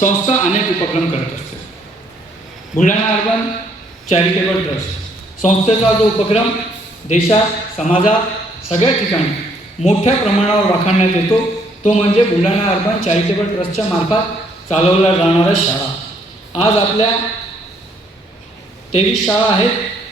संस्था अनेक उपक्रम करत असते. बुलढाणा अर्बन चॅरिटेबल ट्रस्ट संस्थेचा जो उपक्रम देशात समाजात सगळ्या ठिकाणी मोठ्या प्रमाणावर वाखाणण्यात येतो तो म्हणजे बुलढाणा अर्बन चॅरिटेबल ट्रस्टच्या मार्फत चालवल्या जाणाऱ्या शाळा. आज आपल्या तेवीस शाळा आहेत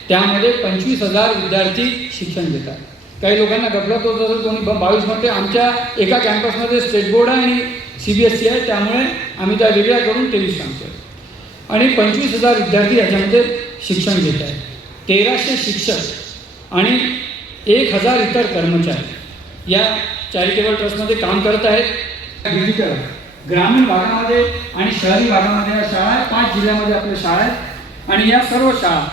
त्यामध्ये पंचवीस हजार विद्यार्थी शिक्षण घेतात. काही लोकांना गपलत होत असेल कोणी बावीस म्हणते आमच्या एका कॅम्पसमध्ये स्टेट बोर्ड आहे आणि सी बी एस सी आहे त्यामुळे आम्ही त्या वेगळ्या करून तेवीस सांगतो आणि पंचवीस हजार विद्यार्थी याच्यामध्ये शिक्षण घेत आहेत. तेराशे शिक्षक आणि एक हजार इतर कर्मचारी या चॅरिटेबल ट्रस्टमध्ये काम करत आहेत. डिजिटल ग्रामीण भागामध्ये आणि शहरी भागामध्ये या शाळा आहेत. पाच जिल्ह्यामध्ये आपल्या शाळा आहेत. आणि या सर्व शाळा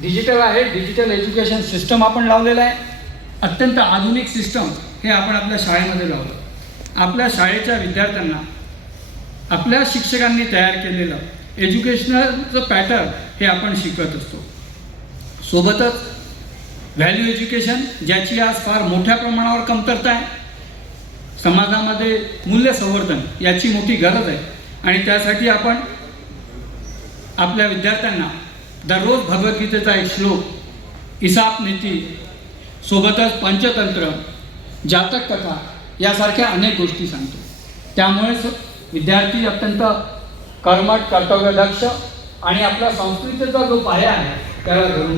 डिजिटल आहे डिजिटल एज्युकेशन सिस्टम आपण लावलेलं आहे. अत्यंत आधुनिक सिस्टम हे आपण आपल्या शाळेमध्ये लावलं. आपल्या शाळेच्या विद्यार्थ्यांना आपल्या शिक्षकांनी तयार केलेलं एज्युकेशनलचं पॅटर्न हे आपण शिकत असतो. सोबतच व्हॅल्यू एज्युकेशन ज्याची आज फार मोठ्या प्रमाणावर कमतरता आहे समाजामध्ये मूल्य संवर्धन याची मोठी गरज आहे. आणि त्यासाठी आपण आपल्या विद्यार्थ्यांना दररोज भगवद्गीतेचा एक श्लोक इसाप नीती सोबतच पंचतंत्र जातक कथा यासारख्या अनेक गोष्टी सांगतो. त्यामुळेच विद्यार्थी अत्यंत कर्मठ कर्तव्यदक्ष आणि आपल्या संस्कृतीचा जो पाया आहे त्याला धरून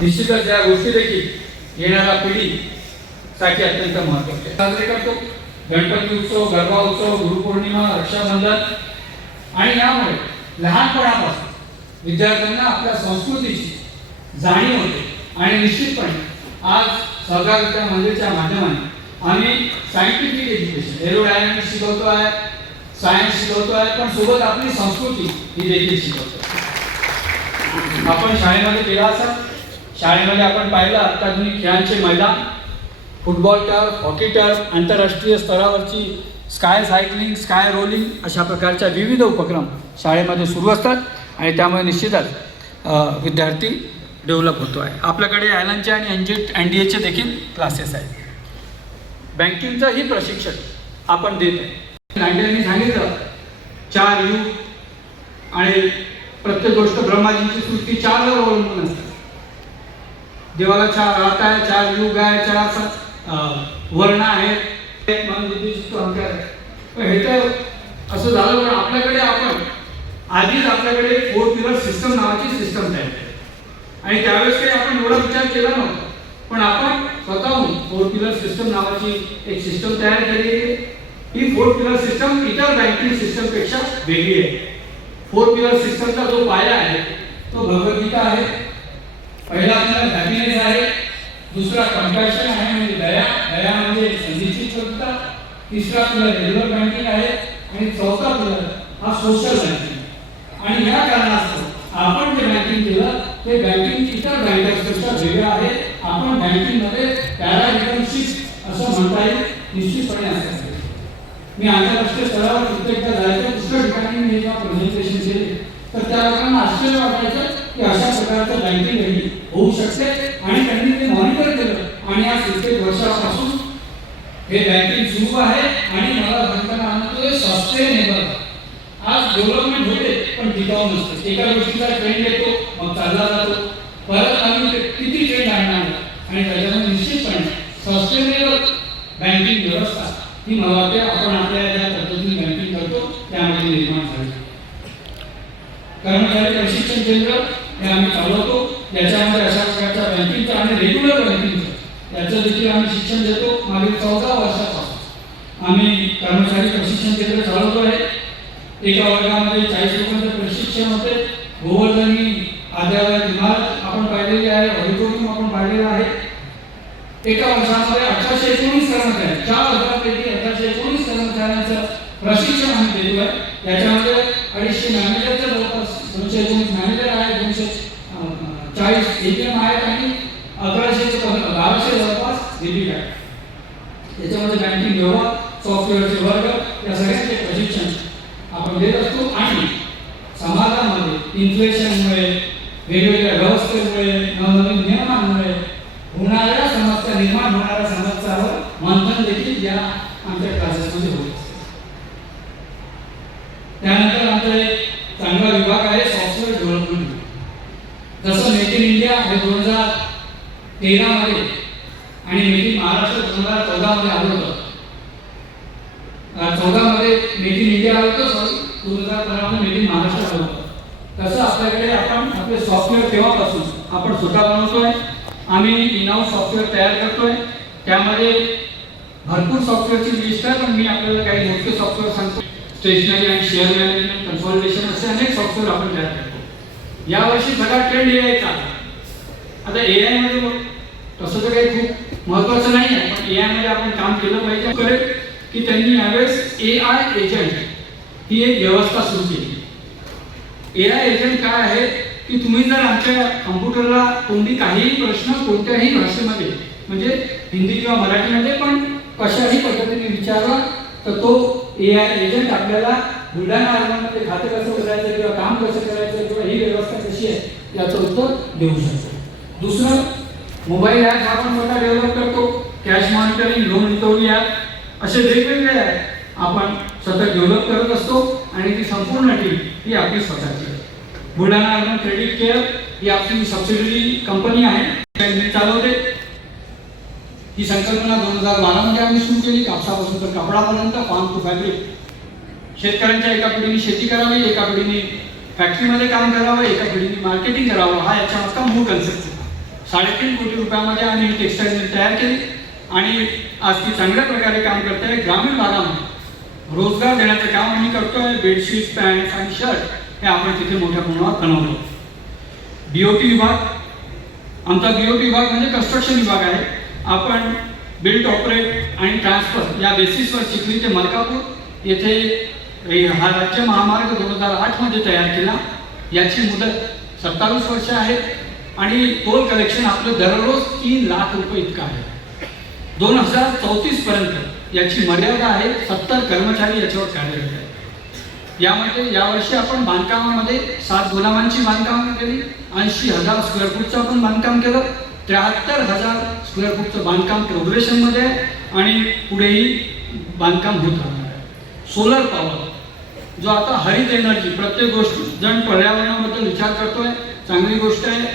निश्चितच या गोष्टी देखील येणाऱ्या पिढीसाठी अत्यंत महत्त्वाचे साजरे करतो. गणपती उत्सव गरबा उत्सव गुरुपौर्णिमा रक्षाबंधन आणि यामुळे लहानपणापासून विद्यार्थ्यांना आपल्या संस्कृतीची जाणीव होते. आणि निश्चितपणे आज सहकार मंदिरच्या माध्यमाने आम्ही सायंटिफिक एज्युकेशन एरोडायनामिक्स शिकवतो आहे सायन्स शिकवतो आहे पण सोबत आपली संस्कृती ही देखील शिकवतो. आपण शाळेमध्ये गेला असाल शाळेमध्ये आपण पाहिलं अत्याधुनिक खेळांचे मैदान फुटबॉल टर्फ हॉकी टर्फ आंतरराष्ट्रीय स्तरावरची स्काय सायकलिंग स्काय रोलिंग अशा प्रकारच्या विविध उपक्रम शाळेमध्ये सुरू असतात आणि त्यामुळे निश्चितच विद्यार्थी डेव्हलप होतो आहे. आपल्याकडे आयलनचे आणि एन जी एन डी एचे देखील क्लासेस आहेत. बँकिंगचंही प्रशिक्षण आपण देत आहे. नायडूंनी सांगितलं चार युग आणि प्रत्येक गोष्ट ब्रह्माजींची सृष्टी चारवर अवलंबून असते. देवाला चार रात आहे चार युग आहे चार असं वर्ण आहेत आहे. हे तर असं झालं पण आपल्याकडे आपण आधीच आपल्याकडे फोर पिलर सिस्टम नावाची सिस्टम तयार आणि त्यावेळेस काही आपण एवढा विचार केला नव्हता. पण आपण स्वतःहून फोर पिलर सिस्टम नावाची एक सिस्टम तयार केली आहे. ही फोर पिलर सिस्टम इतर बँकिंग सिस्टमपेक्षा वेगळी आहे. फोर पिलर सिस्टमचा जो पाया आहे तो भगवद्गीता आहे. पहिला आपल्याला हॅपीनेस आहे. दुसरा कम्पॅशन आहे म्हणजे दया. दया म्हणजे संधीची चोरता तिसरा पिलर रेग्युलर बँकिंग आहे. आणि चौथा पिलर हा सोशल बँकिंग आणि या कारणास्तव आपण जे बँकिंग केलं ते बँकिंग इतर बँकर्सपेक्षा वेगळं आहे. आपण बँकिंगमध्ये पॅराडिगमशिप असं म्हणता येईल निश्चितपणे असं मी आंतरराष्ट्रीय स्तरावर कित्येकदा जायचं दुसऱ्या ठिकाणी मी जेव्हा प्रेझेंटेशन केले तर त्या लोकांना आश्चर्य वाटायचं की अशा प्रकारचं बँकिंग ही होऊ शकते. आणि त्यांनी ते मॉनिटर केलं. आणि आज कित्येक वर्षापासून हे बँकिंग सुरू आहे आणि मला सांगताना आनंद होतोय सस्टेनेबल आज डेव्हलपमेंट होते पण टिकाऊ नसते. एका गोष्टीचा ट्रेंड येतो मग चालला जातो परत आम्ही ते किती ट्रेंड आणणार आणि त्याच्यामध्ये निश्चितपणे सस्टेनेबल बँकिंग व्यवस्था ही मला वाटते आपण आपल्या ज्या पद्धतीने बँकिंग करतो त्यामध्ये निर्माण झाली कर्मचारी प्रशिक्षण केंद्र हे आम्ही चालवतो याच्यामध्ये अशा प्रकारच्या बँकिंगचं आणि रेग्युलर बँकिंगचं याचं देखील आम्ही शिक्षण देतो. मागील चौदा वर्षापासून आम्ही कर्मचारी प्रशिक्षण केंद्र चालवतो आहे. एका वर्गामध्ये चाळीस लोकांचं प्रशिक्षण होते. गोवर्धनी आद्यालय इमारत आपण पाहिलेली आहे. ऑडिटोरियम आपण पाहिलेलं आहे. एका वर्षामध्ये अठराशे एकोणीस कर्मचारी चार हजारपैकी अठराशे एकोणीस कर्मचाऱ्यांचं प्रशिक्षण आम्ही देतो आहे याच्यामध्ये अडीचशे मॅनेजरच्या जवळपास दोनशे एकोणीस मॅनेजर आहेत दोनशे अं, चाळीस एटीएम आहेत आणि अकराशे ते पंधरा बाराशे जवळपास डेबिट आहे याच्यामध्ये बँकिंग व्यवहार सॉफ्टवेअरचे वर्ग या सगळ्यांचे प्रशिक्षण आपण देत असतो. आणि समाजामध्ये इन्फ्लेशनमुळे वेगवेगळ्या व्यवस्थेमुळे नवनवीन नियमांमुळे होणाऱ्या समस्या निर्माण होणाऱ्या समस्यावर मंथन देखील या आमच्या क्लासेसमध्ये होत असते त्यानंतर आमचा एक चांगला विभाग आहे सॉफ्टवेअर डेव्हलपमेंट जसं मेक इन इंडिया हे दोन हजार तेरामध्ये आणि मेक इन महाराष्ट्र दोन हजार चौदामध्ये आलं होतं चौदामध्ये मेक इन इंडिया आलं होतं सॉरी दोन हजार पंधरामध्ये मेक इन महाराष्ट्र आलं होतं तसं आपल्याकडे आपण आपले सॉफ्टवेअर तेव्हापासून आपण स्वतः बनवतोय. आम्ही इनाऊ सॉफ्टवेअर तयार करतोय. त्यामध्ये भरपूर सॉफ्टवेअरची लिस्ट आहे पण मी आपल्याला काही मोठे सॉफ्टवेअर सांगतो. स्टेशनरी आणि शेअर मॅनेजमेंट कन्सॉलिडेशन असे अनेक सॉफ्टवेअर आपण तयार करतो. यावर्षी सगळा ट्रेंड ए आयचा आता ए आयमध्ये बघ, तसं तर काही खूप महत्वाचं नाही आहे पण ए आयमध्ये आपण काम केलं पाहिजे. करेल की त्यांनी यावेळेस ए आय एजंट ही एक व्यवस्था सुरू केली. ए आय एजंट काय आहे की तुम्ही जर आमच्या कम्प्युटरला तुम्ही काहीही प्रश्न कोणत्याही भाषेमध्ये म्हणजे हिंदी किंवा मराठीमध्ये पण कशाही पद्धतीने विचारला तर तो ए आय एजंट आपल्याला बुलढाणा आरमामध्ये खाते कसं करायचं किंवा काम कसं करायचं किंवा ही व्यवस्था कशी आहे याचं उत्तर देऊ शकतो. दुसरं मोबाईल ॲप आपण स्वतः डेव्हलप करतो cash monitoring loan recovery app असे वेगवेगळे ॲप आपण सतत डेव्हलप करत असतो. आणि ती संपूर्ण टीम ही आपली स्वतःची बुलढाणा अर्बन क्रेडिट केअर ही आपली सबसिडरी कंपनी आहे. चालवते. ही संकल्पना दोन हजार बारामध्ये आम्ही सुरू केली. कापसापासून तर कपडापर्यंत फार्म टू फॅब्रिक शेतकऱ्यांच्या एका पिढीने शेती करावी एका पिढीने फॅक्टरीमध्ये काम करावं एका पिढीने मार्केटिंग करावं. हा याच्या मागचा मूळ कन्सेप्ट होता साडेतीन कोटी रुपयामध्ये आम्ही टेक्सटाईल मिल तयार केली. आणि आज ती चांगल्या प्रकारे काम करते ग्रामीण भागामध्ये रोजगार देण्याचं काम आम्ही करतोय बेडशीट पॅन्ट आणि शर्ट हे आपण तिथे मोठ्या प्रमाणात बनवतो. बीओटी विभाग आमचा बीओटी विभाग म्हणजे कन्स्ट्रक्शन विभाग आहे. आपण बिल्ट ऑपरेट आणि ट्रान्सफर या बेसिसवर चिखली ते मलकापूर. येथे हा राज्य महामार्ग दोन हजार आठमध्ये तयार केला. याची मुदत सत्तावीस वर्ष आहे आणि टोल कलेक्शन आपलं दररोज तीन लाख रुपये इतकं आहे. दोन हजार चौतीसपर्यंत याची मर्यादा आहे सत्तर कर्मचारी याच्यावर कार्यरत आहेत. यामध्ये यावर्षी आपण बांधकामामध्ये सात गुलामांची बांधकाम केली ऐंशी हजार स्क्वेअर फूटचं आपण बांधकाम केलं त्र्याहत्तर हजार स्क्वेअर फूटचं बांधकाम प्रोग्रेशनमध्ये आहे आणि पुढेही बांधकाम होत राहणार आहे. सोलर पॉवर जो आता हरित एनर्जी प्रत्येक गोष्ट जण पर्यावरणाबद्दल विचार करतोय चांगली गोष्ट आहे.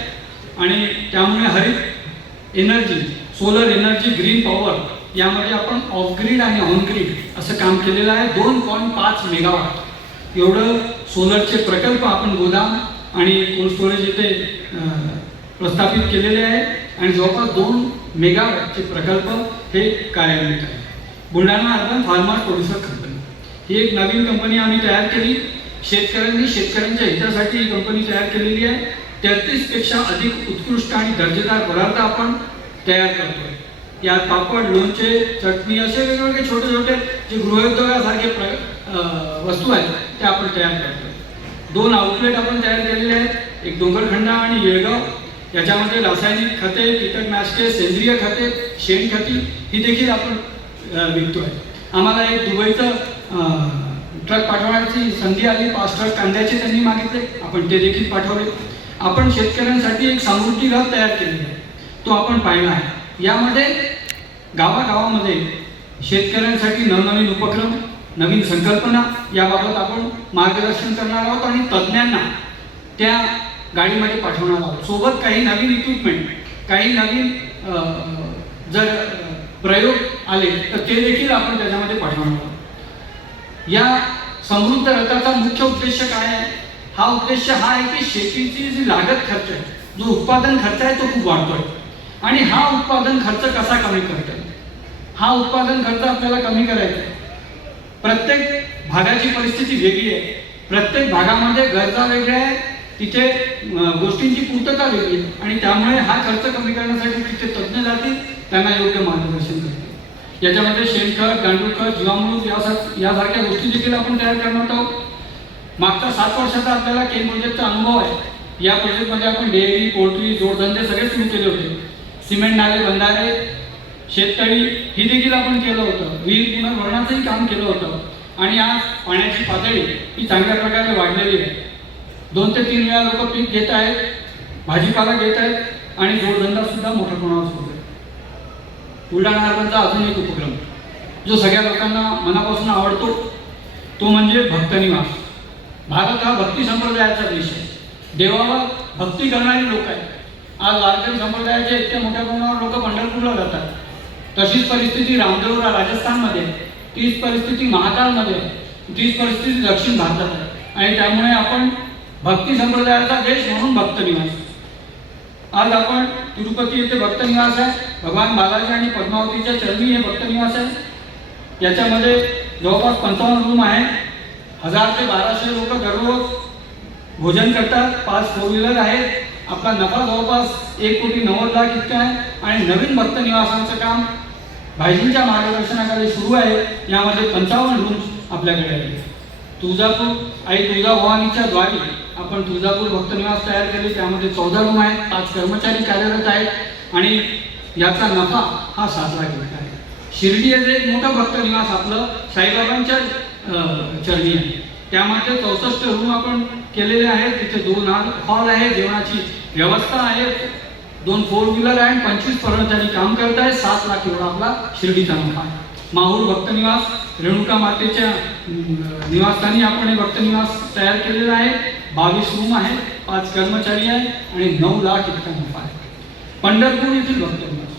आणि त्यामुळे हरित energy solar energy green power यामध्ये आपण ऑफ ग्रीड आणि ऑन ग्रीड असं काम केलेलं आहे. दोन पॉईंट पाच मेगावॉट एवढं सोलरचे प्रकल्प आपण गोदाम आणि कोल्ड स्टोरेज इथे प्रस्थापित केलेले आहे. आणि जवळपास दोन मेगावॅटचे प्रकल्प हे कार्यान्वित आहे. Buldhana urban farmer producer company ही एक नवीन कंपनी आम्ही तयार केली. शेतकऱ्यांनी शेतकऱ्यांच्या हितासाठी ही कंपनी तयार केलेली आहे. तेहतीसपेक्षा अधिक उत्कृष्ट आणि दर्जेदार पदार्थ आपण तयार करतोय. या पापड लोणचे चटणी असे वेगवेगळे छोटे छोटे जे गृहोद्योगासारखे प्र वस्तू आहेत त्या आपण तयार करतो. दोन आउटलेट आपण तयार केलेले आहेत. एक डोंगरखंडा आणि येळगाव. याच्यामध्ये रासायनिक खते कीटकनाशके सेंद्रिय खते शेणखती ही देखील आपण विकतो विकतोय. आम्हाला एक दुबईचं ट्रक पाठवण्याची संधी आली. पाच ट्रक कांद्याचे त्यांनी मागितले. आपण ते देखील पाठवले. आपण शेतकऱ्यांसाठी एक समृद्धी घात तयार केलेली आहे. तो आपण पाहिला आहे. यामध्ये गावागावामध्ये शेतकऱ्यांसाठी नवनवीन उपक्रम नवीन संकल्पना याबाबत आपण मार्गदर्शन करणार आहोत आणि तज्ज्ञांना त्या गाडीमध्ये पाठवणार आहोत. सोबत काही नवीन इक्विपमेंट काही नवीन जर प्रयोग आले तर ते देखील आपण त्याच्यामध्ये पाठवणार आहोत. या समृद्ध रथाचा मुख्य उद्देश काय आहे? हा उद्देश हा आहे की शेतीची जी लागत खर्च आहे जो उत्पादन खर्च आहे तो खूप वाढतोय. आणि हा उत्पादन खर्च कसा कमी करता येईल? हा उत्पादन खर्च आपल्याला कमी करायचा आहे. प्रत्येक भागाची परिस्थिती वेगळी आहे. प्रत्येक भागामध्ये गरजा वेगळ्या आहेत. तिथे गोष्टींची पूर्तता वेगळी आहे. आणि त्यामुळे हा खर्च कमी करण्यासाठी तिथे तज्ज्ञ जातील त्यांना योग्य मार्गदर्शन करतील. याच्यामध्ये शेणखत गांडूळखत जीवामृत यासार यासारख्या गोष्टी देखील आपण तयार करणार आहोत. मागच्या सात वर्षाचा आपल्याला केन प्रोजेक्टचा अनुभव आहे. या प्रोजेक्टमध्ये आपण डेअरी पोल्ट्री जोडधंदे सगळेच सुरू केले होते. सिमेंट नाले बंधारे शेततळी ही देखील आपण केलं होतं. विहीर पुनर्भरणाचंही काम केलं होतं. आणि आज पाण्याची पातळी ही चांगल्या प्रकारे वाढलेली आहे. दोन ते तीन वेळा लोक पीक घेत आहेत भाजीपाला घेत आहेत आणि जोडधंदा सुद्धा मोठ्या प्रमाणावर सुरू आहे. बुलढाणा अर्बनचा अजून एक उपक्रम जो सगळ्या लोकांना मनापासून आवडतो तो म्हणजे भक्तनिवास भारत हा भक्ती संप्रदायाचा देश आहे. देवावर भक्ती करणारी लोक आहेत. आज वारकरी संप्रदायाचे इतके मोठ्या प्रमाणावर लोक पंढरपूरला जातात. तशीच परिस्थिती रामदेवरा राजस्थानमध्ये तीच परिस्थिती महाकालमध्ये तीच परिस्थिती दक्षिण भारतात आहे. आणि त्यामुळे आपण भक्ती संप्रदायाचा देश म्हणून भक्त निवास आज आपण तिरुपती येथे भक्त निवास आहे. भगवान बालाजी आणि पद्मावतीच्या चरणी हे भक्त निवास आहे. याच्यामध्ये जवळपास पंचावन्न रूम आहे. हजार ते बाराशे लोक दररोज भोजन करतात. पाच फोर व्हीलर आहेत. आपला नफा जवळपास एक कोटी नव्वद लाख इतका आहे. आणि नवीन भक्त निवासांचं काम भाईजींच्या मार्गदर्शनाखाली सुरू आहे. यामध्ये पंचावन्न रूम्स आपल्याकडे आहेत. तुळजापूर आई तुळजाभवानीच्या द्वारे आपण तुळजापूर भक्तनिवास तयार केले. त्यामध्ये चौदा रूम आहेत पाच कर्मचारी कार्यरत आहेत. आणि याचा नफा हा साजरा केला आहे. शिर्डी हे एक मोठं भक्तनिवास आपलं साईबाबांच्या चरणी आहे. त्यामध्ये चौसष्ट रूम आपण केलेले आहेत. तिथे दोन हॉल आहे. जेवणाची व्यवस्था आहे. दोन फोर व्हीलर आहे पंचवीस कर्मचारी काम करत आहे सात लाख एवढा आपला शिर्डीचा नफा आहे. माहूर भक्तनिवास रेणुका मातेच्या निवासस्थानी आपण हे भक्तनिवास तयार केलेला आहे. बावीस रूम आहे पाच कर्मचारी आहे आणि नऊ लाख इतका नफा आहे. पंढरपूर येथील भक्तनिवास.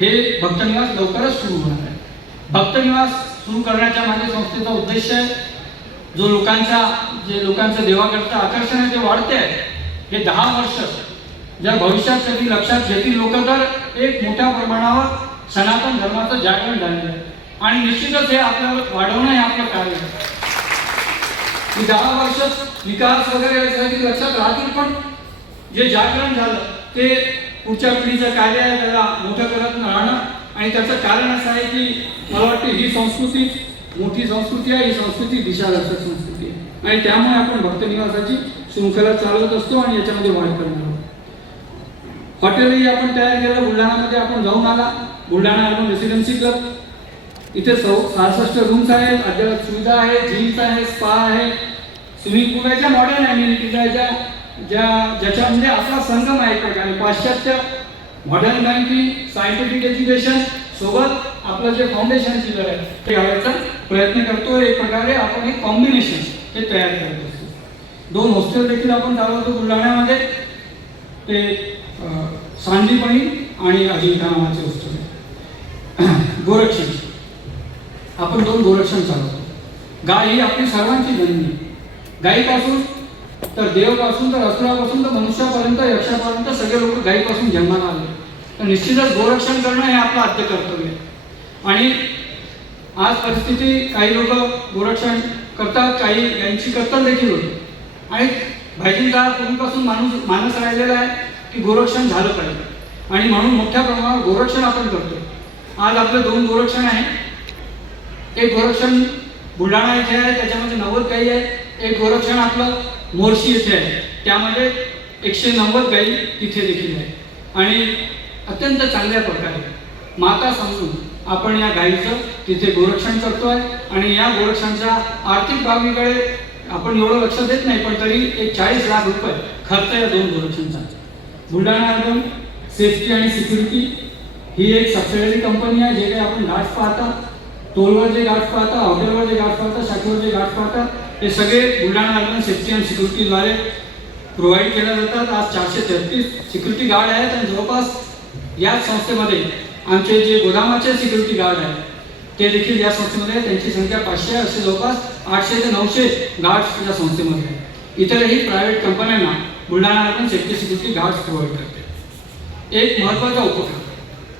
हे भक्तनिवास लवकरच सुरू होणार आहे. भक्तनिवास सुरू करण्याच्या माझ्या संस्थेचा उद्देश आहे. जो लोकांचा जे लोकांचं देवाकडचं आकर्षण आहे ते वाढते आहे हे दहा वर्ष जर भविष्यात कधी लक्षात घेतील लोक तर एक मोठ्या प्रमाणावर सनातन धर्माचं जागरण झालेलं आहे. आणि निश्चितच हे आपल्याला वाढवणं हे आपलं कार्य आहे. की दहा वर्ष विकास वगैरे यासाठी लक्षात राहतील पण जे जागरण झालं ते पुढच्या पिढीचं कार्य आहे त्याला मोठं करत राहणं. आणि त्याचं कारण असं आहे की मला वाटतं ही संस्कृती मोठी संस्कृती आहे ही संस्कृती दिशादर्शक संस्कृती आहे. आणि त्यामुळे आपण भक्तनिवासाची शृंखला चालवत असतो आणि याच्यामध्ये वाढ करणार आहोत. हॉटेलही आपण तयार केलं बुलढाणामध्ये आपण जाऊन आला. बुलढाणा अर्बन रेसिडेन्सी क्लब इथे सौ सहासष्ट रूम्स आहेत अद्याप सुविधा आहे जिम्स आहे स्पा आहे. स्विमिंग पूल आहे ज्या मॉडर्न अम्युनिटीज आहे ज्या ज्या ज्याच्यामध्ये आपला संगम आहे एक प्रकारे पाश्चात्य मॉडर्न बँकिंग सायंटिफिक एज्युकेशन सोबत आपलं जे फाउंडेशन चिलर आहे ते घालायचा प्रयत्न करतो एक प्रकारे आपण हे कॉम्बिनेशन हे तयार करतो दोन हॉस्टेल देखील आपण चालवतो बुलढाण्यामध्ये ते सांडीपणी आणि अजिंठा नावाचे हॉस्टेल आहे. गोरक्षण. आपण दोन गोरक्षण चालवतो गाय ही आपली सर्वांची जननी आहे. गायीपासून तर देवपासून तर असुरापासून तर मनुष्यापर्यंत यक्षापर्यंत सगळे लोक गायीपासून जन्माला आले. तर निश्चितच गोरक्षण करणं हे आपलं आद्य कर्तव्य आहे. आणि आज परिस्थिती काही लोक गोरक्षण करतात काही यांची कत्तल देखील होते. आणि भाईजींचा पूर्वीपासून माणूस मानस राहिलेला आहे की गोरक्षण झालं पाहिजे. आणि म्हणून मोठ्या प्रमाणावर गोरक्षण आपण करतो. आज आपलं दोन गोरक्षण आहे. एक गोरक्षण बुलढाणा येथे आहे त्याच्यामध्ये नव्वद गाई आहे एक गोरक्षण आपलं मोर्शी येथे आहे. त्यामध्ये एकशे नव्वद गाई तिथे देखील आहे आणि अत्यंत चांगल्या प्रकारे माता समजून आपण या गाईचं तिथे गोरक्षण करतो आहे आणि या गोरक्षणच्या आर्थिक बाबीकडे आपण एवढं लक्ष देत नाही पण तरी एक चाळीस लाख रुपये खर्च या दोन गोरक्षणचा. बुलढाणा अर्बन सेफ्टी आणि सिक्युरिटी ही एक सबसिडरी कंपनी आहे जे काही आपण गाठ पाहता टोलवर जे गाठ पाहता हॉटेलवर जे गाठ पाहता शाखेवर जे गाठ पाहता हे सगळे बुलढाणा अर्बन सेफ्टी अँड सिक्युरिटीद्वारे प्रोव्हाइड केल्या जातात. आज चारशे तेहतीस सिक्युरिटी गार्ड आहेत आणि जवळपास याच संस्थेमध्ये आमचे जे गोदामाचे सिक्युरिटी गार्ड आहेत ते देखील या संस्थेमध्ये आहेत. त्यांची संख्या पाचशे असे जवळपास आठशे ते नऊशे गार्ड्स या संस्थेमध्ये आहेत इतरही प्रायव्हेट कंपन्यांना Buldhana urban safety security guards provide करते. एक महत्त्वाचा उपक्रम.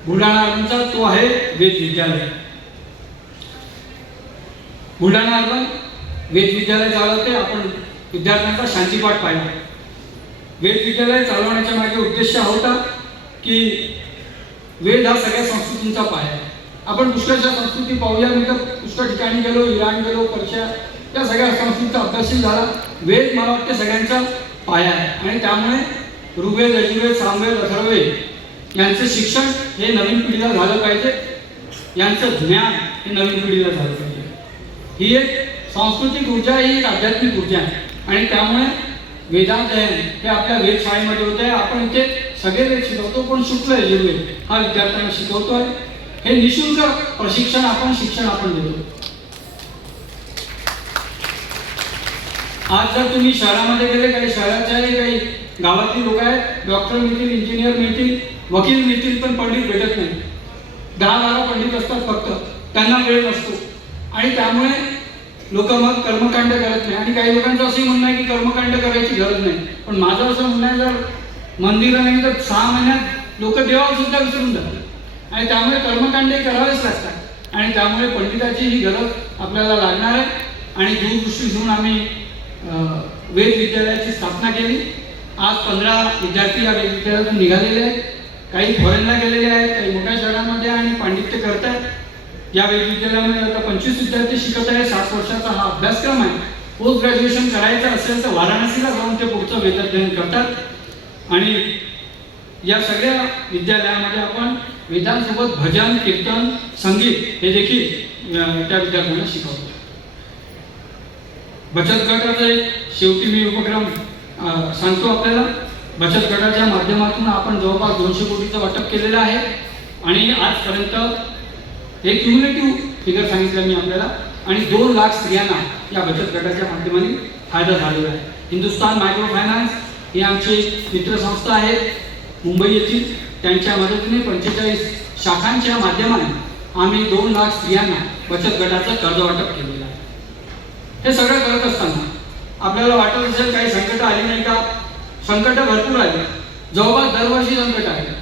बुलढाणा अर्बनचा तो आहे वेद विद्यालय. बुलढाणा अर्बन वेद विद्यालय चालवते आपण विद्यार्थ्यांचा शांतीपाठ पाहिला. वेद विद्यालय चालवण्याच्या मागे उद्देश हा होता की वेद हा सगळ्या संस्कृतींचा पाया आहे. आपण पुष्कळशा संस्कृती पाहूया. मी तर पुष्कळ ठिकाणी गेलो इराण गेलो पर्शिया या सगळ्या संस्कृतीचा अभ्यासही झाला. वेद मला वाटते सगळ्यांचा पाया आहे. आणि त्यामुळे ऋग्वेद यजुर्वेद सामवेद अथर्वेद यांचे शिक्षण हे नवीन पिढीला झालं पाहिजे. यांचं ज्ञान हे नवीन पिढीला झालं पाहिजे. ही एक सांस्कृतिक ऊर्जा ही एक आध्यात्मिक ऊर्जा आहे. आणि त्यामुळे वेदांत आहे हे आपल्या वेधशाळेमध्ये होत आहे आपण इथे सगळे वेद शिकवतो पण शुक्ल यजुर्वेद हा विद्यार्थ्यांना शिकवतोय. हे निशुल्क प्रशिक्षण आपण शिक्षण आपण देतो. आज जर तुम्ही शहरामध्ये गेले काही शहराच्याही काही गावातली लोक आहेत डॉक्टर मिळतील इंजिनियर मिळतील वकील मिळतील पण पंडित भेटत नाही. दहा बारा पंडित असतात फक्त. त्यांना वेळ नसतो. आणि त्यामुळे लोक मग कर्मकांड करत नाही. आणि काही लोकांचं असंही म्हणणं आहे की कर्मकांड करायची गरज नाही. पण माझं असं म्हणणं आहे जर मंदिरं नाही तर सहा महिन्यात लोक देवाला सुद्धा विसरून जातात. आणि त्यामुळे कर्मकांडे करावेच लागतात. आणि त्यामुळे पंडिताची ही गरज आपल्याला लागणार आहे. आणि दूरदृष्टी घेऊन आम्ही वेद विद्यालयाची स्थापना केली. आज पंधरा विद्यार्थी या वेद विद्यालयातून निघालेले आहेत. काही फॉरेनला गेलेले आहेत काही मोठ्या शहरांमध्ये आणि पांडित्य करतात या वेद विद्यालयामध्ये आता पंचवीस विद्यार्थी शिकत आहे सात वर्षाचा हा अभ्यासक्रम आहे. पोस्ट ग्रॅज्युएशन करायचं असेल तर वाराणसीला जाऊन ते पुढचं वेदाध्ययन करतात. आणि या सगळ्या विद्यालयामध्ये आपण वेदांसोबत भजन कीर्तन संगीत हे देखील त्या विद्यार्थ्यांना शिकवतो बचत गटाचा एक शेवटी मी उपक्रम सांगतो आपल्याला. बचत गटाच्या माध्यमातून आपण जवळपास दोनशे कोटीचं वाटप केलेलं आहे. आणि आजपर्यंत एक क्युमुलेटिव्ह फिगर सांगितलं मी आपल्याला. आणि दोन लाख स्त्रियांना या बचत गटाच्या माध्यमाने फायदा झालेला आहे. हिंदुस्तान मायक्रो फायनान्स ही आमची मित्रसंस्था आहे मुंबई येथील त्यांच्या मदतीने पंचेचाळीस शाखांच्या माध्यमाने आम्ही दोन लाख स्त्रियांना बचत गटाचं कर्ज वाटप केलेलं आहे. हे सगळं करत असताना आपल्याला वाटत असेल काही संकट आली नाही का? संकट भरपूर आली. जवळपास दरवर्षी संकट आहे